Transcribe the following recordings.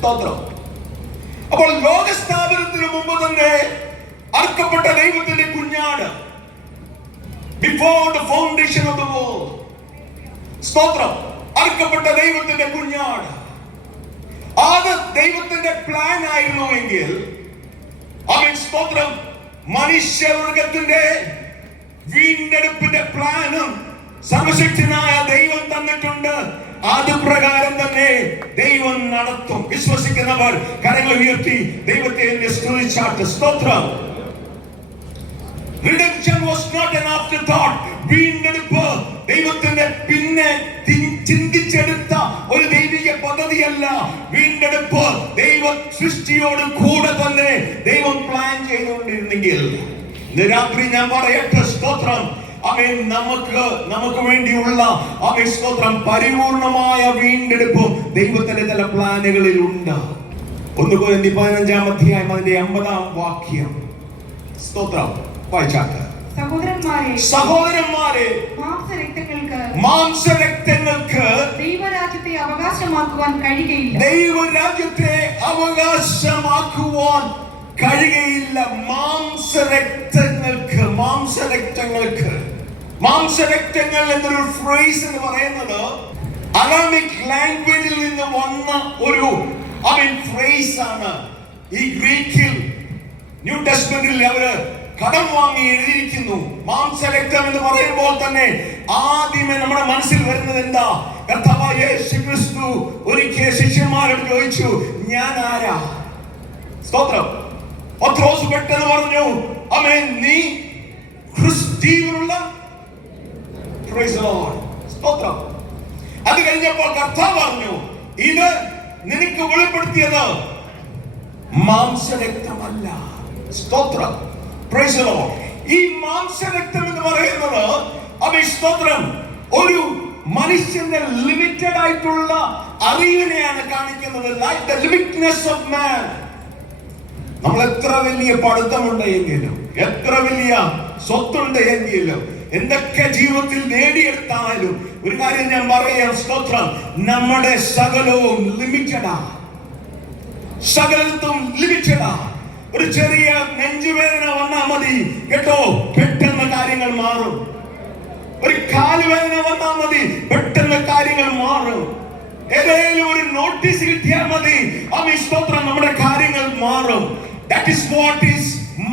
സ്തോത്രം. അപ്പോൾ ലോകസ്ഥാപനത്തിന് മുമ്പ് തന്നെ അർക്കപ്പെട്ട ദൈവത്തിന്റെ കുഞ്ഞാട്, before the foundation of the world, സ്തോത്രം, അർക്കപ്പെട്ട ദൈവത്തിന്റെ കുഞ്ഞാട്, അത് ദൈവത്തിന്റെ പ്ലാൻ ആയിരുന്നുവെങ്കിൽ അവൻ, സ്തോത്രം, മനുഷ്യവർഗത്തിന്റെ വീണ്ടെടുപ്പിന്റെ പ്ലാനും സർവശക്തനായ ദൈവം തന്നിട്ടുണ്ട്. അത് പ്രകാരം തന്നെ ദൈവം നടത്തും. വിശ്വസിക്കുന്നവർ കരങ്ങൾ ഉയർത്തി ദൈവത്തെ സ്തുതിച്ചാട്ടെ. സ്തോത്രം. Redemption was not an afterthought. വീണ്ടെടുപ്പ് ദൈവത്തിന്റെ പിന്നെ ചിന്തിച്ചെടുത്ത ഒരു ദൈവിക പദ്ധതിയല്ല. വീണ്ടെടുപ്പ് ദൈവ സൃഷ്ടിയോട് കൂടെ തന്നെ ദൈവം പ്ലാൻ ചെയ്തുകൊണ്ടിരുന്നെങ്കിൽ, ഇന്ന് രാത്രി ഞാൻ പറയട്ടെ, സ്തോത്രം, അവൻ നമുക്ക് വേണ്ടിയുള്ള അവൻ, സ്തോത്രം, പരിപൂർണമായ വീണ്ടെടുപ്പ് ദൈവത്തിന്റെ ചില പ്ലാനുകളിൽ ഉണ്ട്. 1 കൊരിന്ത്യർ 15-ാം അധ്യായം അതിന്റെ 50-ാം വാക്യം, സ്തോത്രം, വായിച്ചാട്ടെ. സഹോദരന്മാരെ, മാംസരക്തങ്ങൾക്ക് ദൈവരാജ്യത്തെ അവകാശമാക്കുവാൻ കഴിയുകയില്ല. ദൈവരാജ്യത്തെ അവകാശമാക്കുവാൻ കഴിയുകയില്ല. മാംസരക്തങ്ങൾ എന്നൊരു ഫ്രേസ് എന്ന് പറയുന്നത് അറാമിക് ലാംഗ്വേജിൽ നിന്ന് വന്ന ഒരു ഫ്രേസ് ആണ്. ഈ ഗ്രീക്കിൽ ന്യൂ ടെസ്റ്റ്മെന്റിൽ അവര് കടം വാങ്ങി എഴുതിയിരിക്കുന്നു. മാംസരക്തം എന്ന് പറയുമ്പോൾ തന്നെ ആദ്യമേ നമ്മുടെ മനസ്സിൽ വരുന്നത് എന്താ? കർത്താവായ യേശുക്രിസ്തു ഒരിക്കൽ ശിഷ്യന്മാരോട് ചോദിച്ചു, ഞാൻ ആരാ? സ്തോത്രം. പത്രോസ് പെട്ടെന്ന് പറഞ്ഞു, ആമേൻ, നീ ക്രിസ്തുവിനുള്ള. Praise the Lord. സ്തോത്രം. അത് കഴിഞ്ഞപ്പോൾ കർത്താവ് പറഞ്ഞു, ഇത് നിനക്ക് വെളിപ്പെടുത്തിയത് മാംസരക്തമല്ല. സ്തോത്രം. Praise the Lord. ഈ മാംസരക്തം എന്ന് പറയുന്നത്, സ്തോത്രം, ഒരു മനുഷ്യന്റെ ലിമിറ്റഡ് ആയിട്ടുള്ള അറിവിനെയാണ് കാണിക്കുന്നത്. Like the limitness of man. നമ്മൾ എത്ര വലിയ പഠിത്തമുണ്ട് എങ്കിലും, എത്ര വലിയ സ്വത്തുണ്ട് എങ്കിലും, എന്തൊക്കെ ജീവിതത്തിൽ നേടിയെടുത്താലും, ഒരു കാര്യം ഞാൻ പറയാം, സ്തോത്രം, നമ്മുടെ സകലവും ലിമിറ്റഡാ. സകലത്തും ലിമിറ്റഡാ. ഒരു ചെറിയ നെഞ്ചുവേദന വന്നാൽ മതി കേട്ടോ, പെട്ടെന്ന് കാര്യങ്ങൾ മാറും. ഒരു കാലുവേദന വന്നാൽ മതി, പെട്ടെന്ന് കാര്യങ്ങൾ മാറും. ഏതെങ്കിലും ഒരു നോട്ടീസ് കിട്ടിയാൽ മതി, സ്തോത്രം, നമ്മുടെ കാര്യങ്ങൾ മാറും. That is what is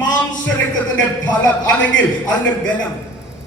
മാംസരക്തത്തിന്റെ ഫലം, അല്ലെങ്കിൽ അതിന്റെ ബലം.